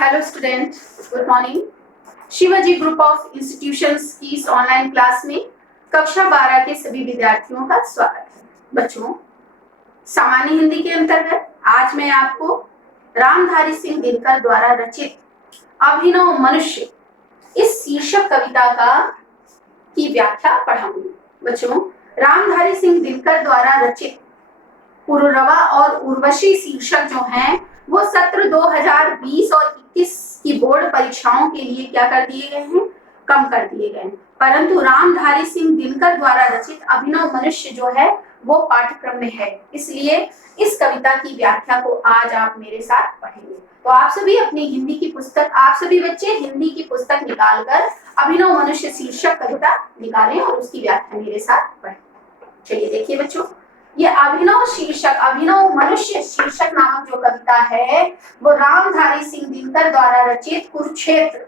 Hello student, good morning. Shivaji group of institutions की इस online class में कक्षा 12 के सभी विद्यार्थियों का स्वागत है। बच्चों, सामान्य हिंदी के अंतर्गत आज मैं आपको रामधारी सिंह दिनकर द्वारा रचित अभिनव मनुष्य इस शीर्षक कविता का की व्याख्या पढ़ाऊंगी। बच्चों, रामधारी सिंह दिनकर द्वारा रचित पुरुरवा और उर्वशी शीर्षक जो हैं वो सत्र 2020 और 21 की बोर्ड परीक्षाओं के लिए क्या कर दिए गए हैं, कम कर दिए गए हैं। परंतु रामधारी सिंह दिनकर द्वारा रचित अभिनव मनुष्य जो है वो पाठ्यक्रम में है, इसलिए इस कविता की व्याख्या को आज आप मेरे साथ पढ़ेंगे। तो आप सभी अपनी हिंदी की पुस्तक, आप सभी बच्चे हिंदी की पुस्तक निकालकर अभिनव मनुष्य शीर्षक कविता निकालें और उसकी व्याख्या मेरे साथ पढ़ें। चलिए देखिए बच्चों, ये अभिनव मनुष्य शीर्षक नामक जो कविता है वो रामधारी सिंह दिनकर द्वारा रचित कुरुक्षेत्र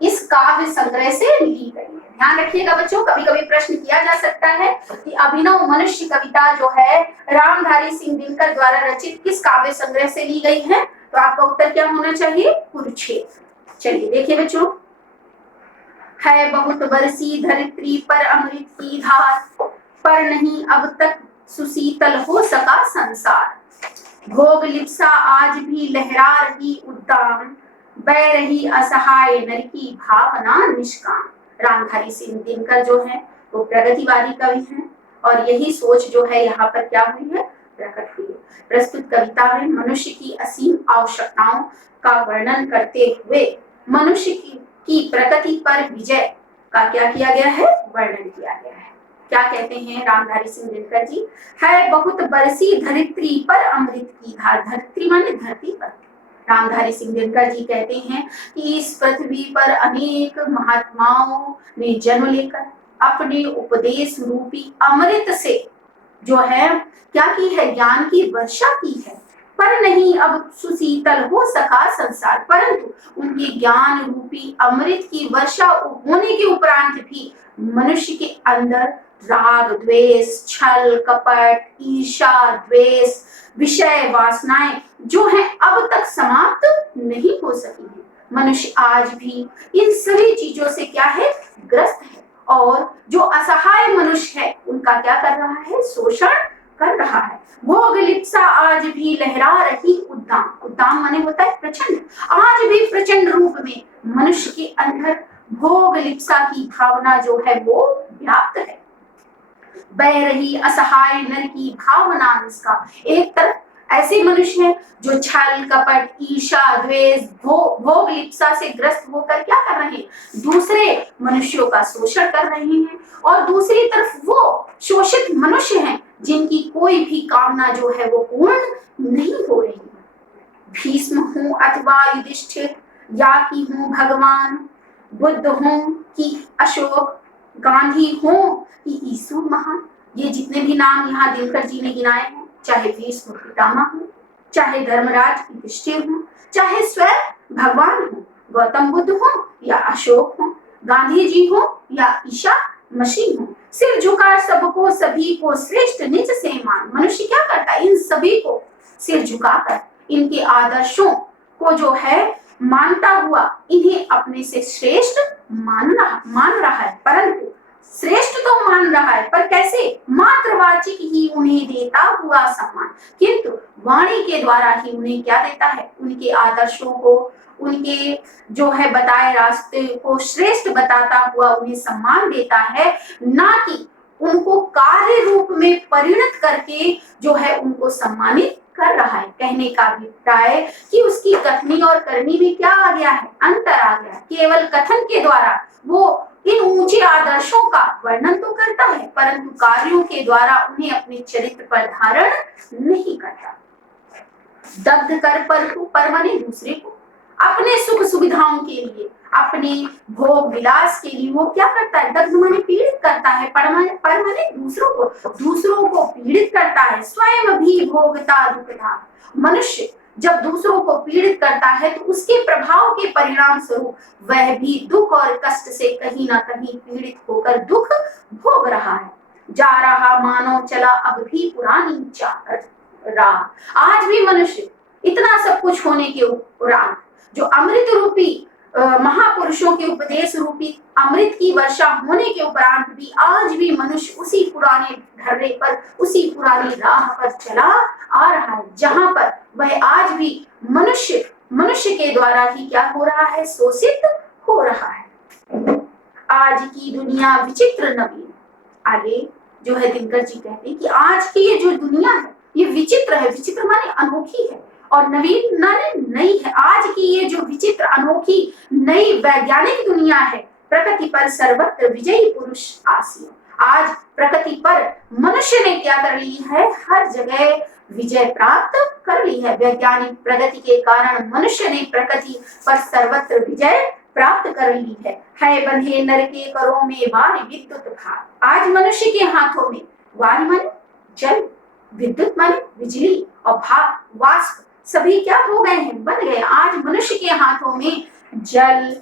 इस काव्य संग्रह से ली गई है। ध्यान रखिएगा बच्चों, कभी कभी प्रश्न किया जा सकता है कि अभिनव मनुष्य कविता जो है रामधारी सिंह दिनकर द्वारा रचित किस काव्य संग्रह से ली गई है, तो आपका उत्तर क्या होना चाहिए, कुरुक्षेत्र। चलिए देखिए बच्चों, है बहुत बरसी धरित्री पर अमृत की धार, पर नहीं अब तक सुशीतल हो सका संसार। भोग लिप्सा आज भी लहरा रही उद्दाम, बह रही असहाय नर की भावना निष्काम। रामधारी सिंह दिनकर जो है वो प्रगतिवादी कवि हैं और यही सोच जो है यहाँ पर क्या हुई है, प्रकट हुई है। प्रस्तुत कविता में मनुष्य की असीम आवश्यकताओं का वर्णन करते हुए मनुष्य की प्रकृति पर विजय का क्या किया गया है, वर्णन किया गया है। क्या कहते हैं रामधारी सिंह दिनकर जी, है बहुत बरसी धरित्री पर अमृत की धार। धरित्री माने धरती पर। रामधारी सिंह दिनकर जी कहते हैं कि इस पृथ्वी पर अनेक महात्माओं ने जन्म लेकर अपने उपदेश रूपी अमृत से जो है क्या की है, ज्ञान की वर्षा की है, पर नहीं अब सुशीतल हो सका संसार। परंतु उनके ज्ञान रूपी अमृत की वर्षा होने के उपरांत भी मनुष्य के अंदर राग द्वेष, छल कपट, ईर्ष्या, द्वेष, विषय वासनाएं जो है अब तक समाप्त नहीं हो सकी है। मनुष्य आज भी इन सभी चीजों से क्या है, ग्रस्त है और जो असहाय मनुष्य है उनका क्या कर रहा है, शोषण कर रहा है। भोग लिप्सा आज भी लहरा रही उद्दाम, उद्दाम माने होता है प्रचंड, आज भी प्रचंड रूप में मनुष्य के अंदर भोग लिप्सा की भावना जो है वो व्याप्त है। बह रही असहाय नर की भावना निष्का, एक तरफ ऐसे मनुष्य हैं जो छल कपट, ईर्ष्या, द्वेष, भोग लिप्सा से ग्रस्त होकर क्या कर रहे हैं, दूसरे मनुष्यों का शोषण कर रहे हैं, और दूसरी तरफ वो शोषित मनुष्य हैं जिनकी कोई भी कामना जो है वो पूर्ण नहीं हो रही है। भीष्म हूं अथवा युधिष्ठिर, या की हूं भगवान, बुद्ध हूं कि अशोक, गांधी हूं कि यीशु महान। ये जितने भी नाम यहाँ दिनकर जी ने गिनाए हैं, चाहे भीष्म पितामह हो, चाहे धर्मराज युधिष्ठिर हो, चाहे स्वयं भगवान हो, गौतम बुद्ध हो या अशोक हो, गांधी जी हो या ईसा मसीह हो, सिर झुका सबको सभी को श्रेष्ठ निज से मान। मनुष्य क्या करता है, इन सभी को सिर झुकाकर इनके आदर्शों को जो है मानता हुआ इन्हें अपने से श्रेष्ठ मान रहा है। परंतु श्रेष्ठ तो मान रहा है, पर कैसे, मात्रवाचिक ही उन्हें देता हुआ सम्मान, किंतु वाणी के द्वारा ही उन्हें क्या देता है, उनके आदर्शों को, उनके जो है बताए रास्ते को श्रेष्ठ बताता हुआ उन्हें सम्मान देता है, ना कि उनको कार्य रूप में परिणत करके जो है उनको सम्मानित कर रहा है। कहने का अभिप्राय कि उसकी कथनी और करनी में क्या आ गया है, अंतर आ गया है। केवल कथन के द्वारा वो इन ऊंचे आदर्शों का वर्णन तो करता है, परंतु कार्यों के द्वारा उन्हें अपने चरित्र पर धारण नहीं करता। दग्ध कर पर माने दूसरे को, अपने सुख सुविधाओं के लिए, अपने भोग विलास के लिए वो क्या करता है, दग्ध माने पीड़ित करता है, पर माने दूसरों को पीड़ित करता है। स्वयं भी भोगता दुखता, मनुष्य जब दूसरों को पीड़ित करता है तो उसके प्रभाव के परिणाम स्वरूप वह भी दुख और कष्ट से कहीं ना कहीं पीड़ित होकर दुख भोग रहा है। जा रहा मानो चला अब भी पुरानी राह, आज भी मनुष्य इतना सब कुछ होने के उपरांत जो अमृत रूपी महापुरुषों के उपदेश रूपी अमृत की वर्षा होने के उपरांत भी आज भी मनुष्य उसी पुराने ढर्रे पर, उसी पुरानी राह पर चला आ रहा है, जहां पर वह आज भी मनुष्य के द्वारा ही क्या हो रहा है, शोषित हो रहा है। आज की दुनिया विचित्र नवीन, आगे जो है दिनकर जी कहते हैं कि आज की ये जो दुनिया है ये विचित्र है, विचित्र माने अनोखी है, और नवीन माने नई है। आज की ये जो विचित्र अनोखी नई वैज्ञानिक दुनिया है, प्रकृति पर सर्वत्र विजयी पुरुष आसीन। आज प्रकृति पर मनुष्य ने क्या कर ली है, हर जगह विजय प्राप्त कर ली है। वैज्ञानिक प्रगति के कारण मनुष्य ने प्रकृति पर सर्वत्र विजय प्राप्त कर ली है बंधे नर के करों में वारी विद्युत भार। आज मनुष्य के हाथों में वारी माने जल, विद्युत माने बिजली, और भाप वाष्प सभी क्या हो गए हैं, बन गए। आज मनुष्य के हाथों में जल,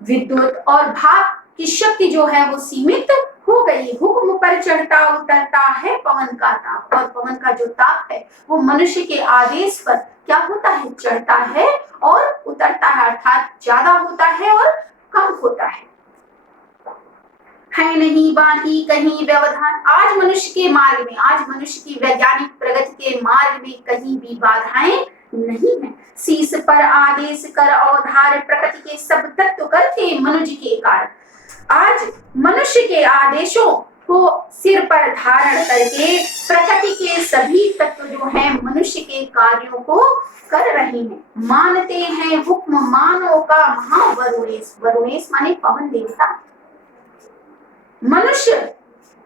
विद्युत और भाप की शक्ति जो है वो सीमित हो गई। हुक्म पर चढ़ता उतरता है पवन का ताप, और पवन का जो ताप है वो मनुष्य के आदेश पर क्या होता है, चढ़ता है और उतरता है, अर्थात ज्यादा होता है और कम होता है नहीं बाकी कहीं व्यवधान। आज मनुष्य के मार्ग में, आज मनुष्य की वैज्ञानिक प्रगति के मार्ग में कहीं भी बाधाएं नहीं है। शीश पर आदेश कर अवधार प्रकृति के सब तत्व करते मनुष्य के कारण। आज मनुष्य के आदेशों को सिर पर धारण करके प्रकृति के सभी तत्व जो हैं मनुष्य के कार्यों को कर रहे हैं। मानते हैं हुक्म मानव का महावरुणेश, वरुणेश माने पवन देवता। मनुष्य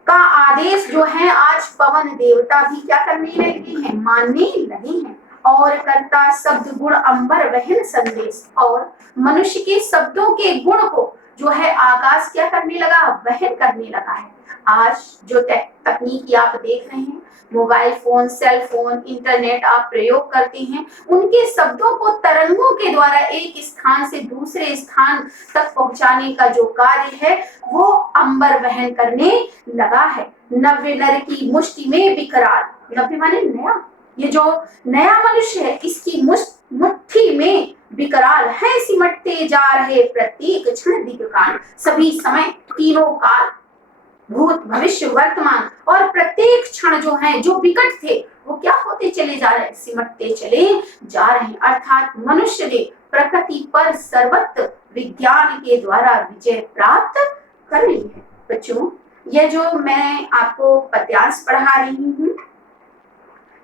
का आदेश जो है आज पवन देवता भी क्या करने लगे हैं, मानने लगे हैं। और करता शब्द गुण अंबर वहन संदेश, और मनुष्य के शब्दों के गुण को जो है आकाश क्या करने लगा, वहन करने लगा है। आज जो तकनीकी आप देख रहे हैं, mobile phone, cell phone, internet आप प्रयोग करते हैं, उनके शब्दों को तरंगों के द्वारा एक स्थान से दूसरे स्थान तक पहुंचाने का जो कार्य है वो अंबर वहन करने लगा है। नव्य नर की मुष्टि में विकराल, नव्य माने नया, ये जो नया मनुष्य है इसकी मुट्ठी में विकराल है सिमटते जा रहे प्रत्येक क्षण दिग्काल। सभी समय, तीनों काल, भूत भविष्य वर्तमान और प्रत्येक क्षण जो है, जो विकट थे वो क्या होते चले जा रहे, सिमटते चले जा रहे हैं। अर्थात मनुष्य ने प्रकृति पर सर्वत्र विज्ञान के द्वारा विजय प्राप्त कर ली है। बच्चों, यह जो मैं आपको पद्यांश पढ़ा रही हूँ,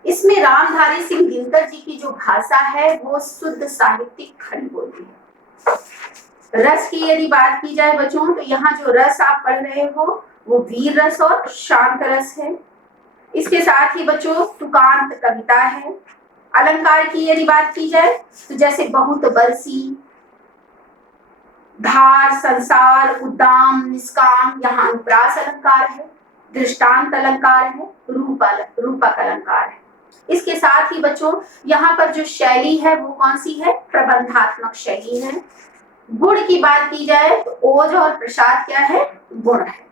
इसमें रामधारी सिंह दिनकर जी की जो भाषा है वो शुद्ध साहित्यिक खड़ी बोली है। रस की यदि बात की जाए बच्चों, तो यहाँ जो रस आप पढ़ रहे हो वो वीर रस और शांत रस है। इसके साथ ही बच्चों तुकांत कविता है। अलंकार की यदि बात की जाए तो जैसे बहुत बरसी, धार, संसार, उद्दाम, निष्काम, यहाँ अनुप्रास अलंकार है, दृष्टांत अलंकार है, रूपक अलंकार है। इसके साथ ही बच्चों यहाँ पर जो शैली है वो कौन सी है, प्रबंधात्मक शैली है। गुण की बात की जाए तो ओज और प्रसाद क्या है, गुण है।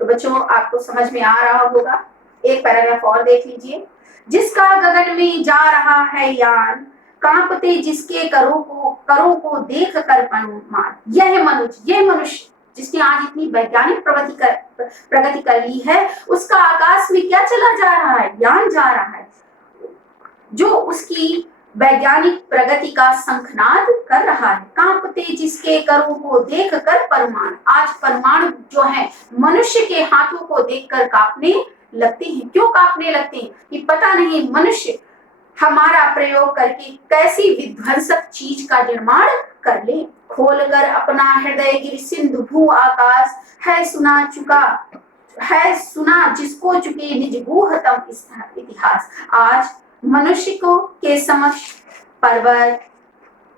तो बच्चों आपको समझ में आ रहा होगा। एक पैराग्राफ और देख लीजिए। जिसका गगन में जा रहा है यान, कांपते जिसके करों को देख कर मान। यह मनुष्य जिसने आज इतनी वैज्ञानिक प्रगति कर ली है, उसका आकाश में क्या चला जा रहा है, यान जा रहा है, जो उसकी वैज्ञानिक प्रगति का शंखनाद कर रहा है। कांपते जिसके करों को देख कर परमाणु, आज परमाणु जो है मनुष्य के हाथों को देखकर कांपने लगते हैं। क्यों कांपने लगते हैं कि पता नहीं मनुष्य हमारा प्रयोग करके कैसी विध्वंसक चीज का निर्माण कर ले। खोलकर अपना हृदय गिर सिंधु भू आकाश, है सुना जिसको चुके निज गुहतम इतिहास। आज मनुष्य को के समक्ष पर्वत,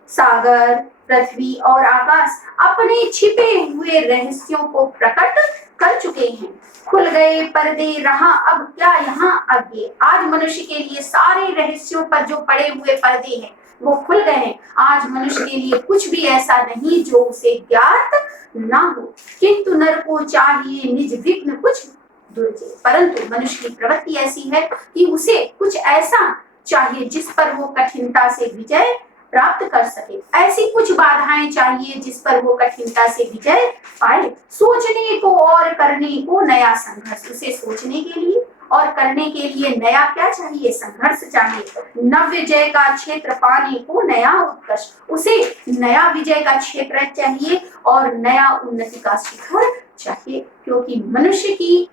सागर, पृथ्वी और आकाश अपने छिपे हुए रहस्यों को प्रकट कर चुके हैं। खुल गए पर्दे, रहा अब क्या यहाँ आगे। आज मनुष्य के लिए सारे रहस्यों पर जो पड़े हुए पर्दे हैं वो खुल गए हैं। आज मनुष्य के लिए कुछ भी ऐसा नहीं जो उसे ज्ञात ना हो, किंतु नर को चाहिए निज विघ्न कुछ दुर्जे। परंतु मनुष्य की प्रवृत्ति ऐसी है कि उसे कुछ ऐसा चाहिए जिस पर वो कठिनता से विजय प्राप्त कर सके। ऐसी कुछ बाधाएं चाहिए जिस पर वो कठिनता से विजय पाए। सोचने को और करने को नया संघर्ष, उसे सोचने के लिए और करने के लिए नया क्या चाहिए, संघर्ष चाहिए। नव विजय का क्षेत्र पाने को नया उत्कर्ष, उसे नया विजय का क्षेत्र चाहिए और नया उन्नति का शिखर चाहिए, क्योंकि मनुष्य की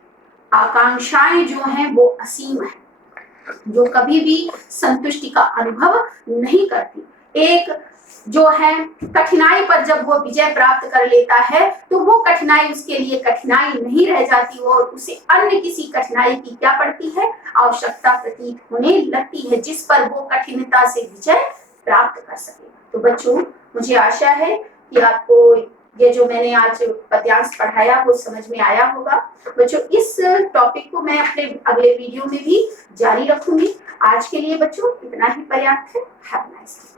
आकांक्षाएं जो हैं वो असीम है, जो कभी भी संतुष्टि का अनुभव नहीं करती। एक जो है कठिनाई पर जब वो विजय प्राप्त कर लेता है तो वो कठिनाई उसके लिए कठिनाई नहीं रह जाती और उसे अन्य किसी कठिनाई की क्या पड़ती है, आवश्यकता प्रतीत होने लगती है, जिस पर वो कठिनता से विजय प्राप्त कर सके। तो बच्चों, मुझे आशा है कि आपको ये जो मैंने आज पद्यांश पढ़ाया वो समझ में आया होगा। बच्चों, इस टॉपिक को मैं अपने अगले वीडियो में भी जारी रखूंगी। आज के लिए बच्चों इतना ही पर्याप्त है। Have a nice day.